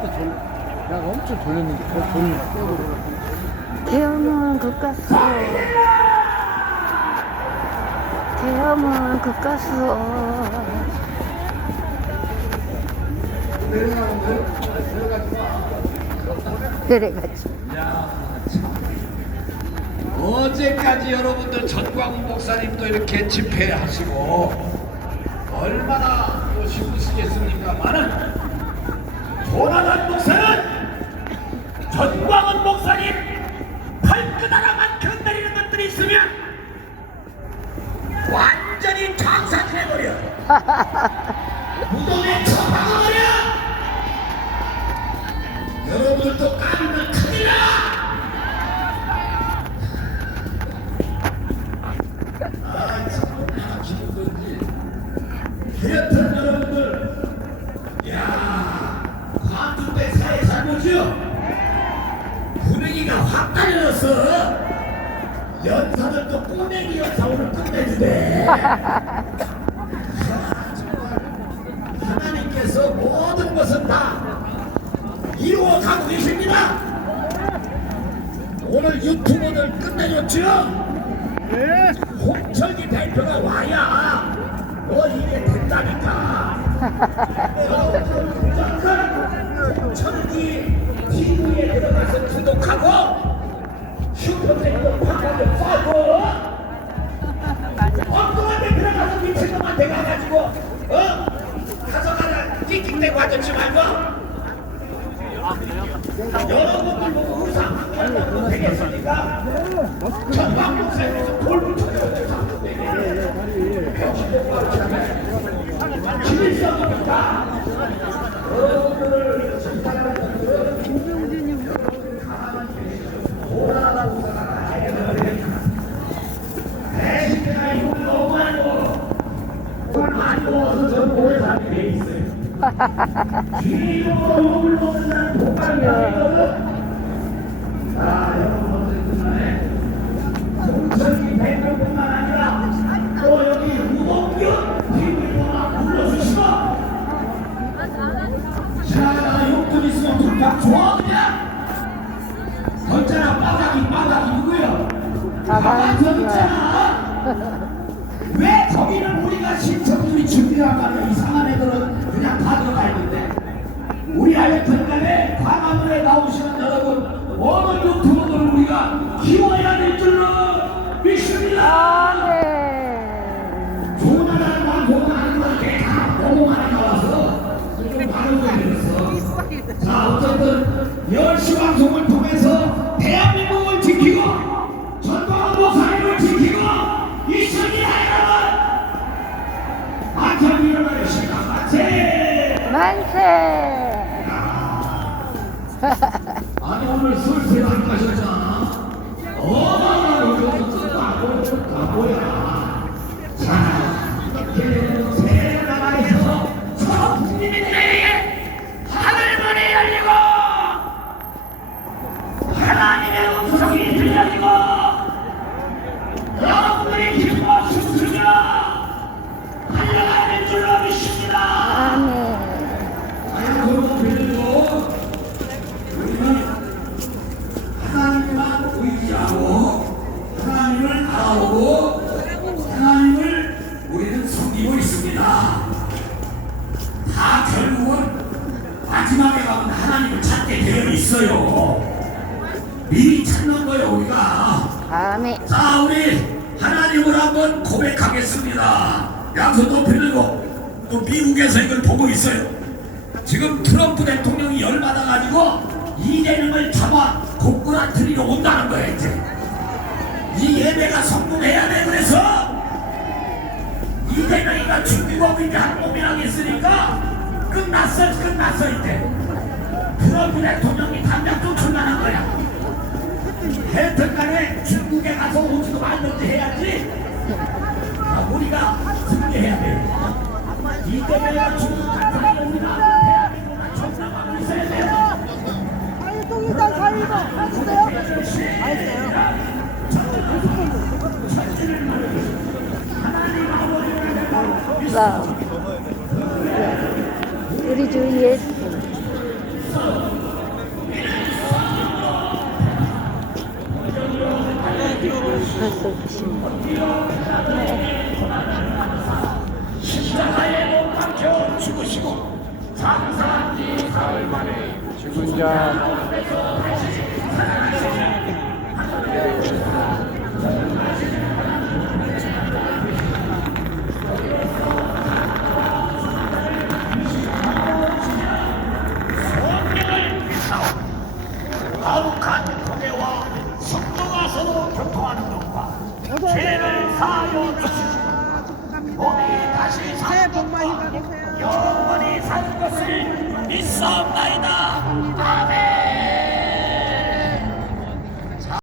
그때 졸, 내가 엄청 졸렸는데 더 졸린 거야 깨고 대형은 국가수 대형은 국가수 그래가지고. 어제까지 여러분들 전광훈 목사님도 이렇게 집회하시고 얼마나 또 힘드시겠습니까만은 조나단 목사는 전광훈 목사님 발끝 하나만 건드리는 것들이 있으면 완전히 장사해버려. 무덤에 처박아버려. 여러분들도 까불면 큰일 나 하여튼 여러분들 달라졌어 연사는 또 꼬맹이 오늘 끝내주네. 하나님께서 모든 것은 다 이루어 가고 계십니다. 오늘 유튜버들 끝내줬죠? 홍철기 대표가 와야 뭐 이게 된다니까. 홍철기 TV에 들어가서 구독하고 슈퍼챗도 파가고 싸고 엉뚱한 데 들어가서 미친놈한테 가가지고 어? 가서 가라 끽끽대고 하지 말고 여러분들 보고 우상 한번 되겠습니까? 전방 목사님에서 또 여기 무동교 TV로나 불러주시고 지나가다가 용돈 있으면 둘다 좋아 그냥 언제나 바닥이 바닥이 누구야 가만 서 있잖아 왜 거기는 우리가 신청들이 준비한 말이야 이상한 애들은 그냥 다 들어가 있는데? 우리 하여튼 간에 광화문에 나오시는 여러분 모든 유튜버들 우리가 키워야 아니, 오늘 술세 안 가셨잖아. 가면 하나님을 찾게 되어 있어요. 미리 찾는 거예요 우리가. 아멘 자 우리 하나님을 한번 고백하겠습니다. 양손 높이 들고 또 미국에서 이걸 보고 있어요. 지금 트럼프 대통령이 열받아가지고 이재명을 잡아 고꾸라트리러 온다는 거야 이제. 이 예배가 성공해야 돼 그래서 이재명이가 중국하고 이제 한 몸이랑 했으니까 끝났어 끝났어 이제. 트럼프 대통령이 당장 쫓아나는 거야. 하여튼 간에 중국에 가서 오지도 말든지 해야지. 아, 우리가 승리해야 돼요 이때문에 중국 같은 우리가 대한민국을 정상하고 있어야 돼요 사일동이다 사일동 하시세요? 알았어요? 와 우리 주 예수 살고 계십니다. 죽은 자 Somebody knows.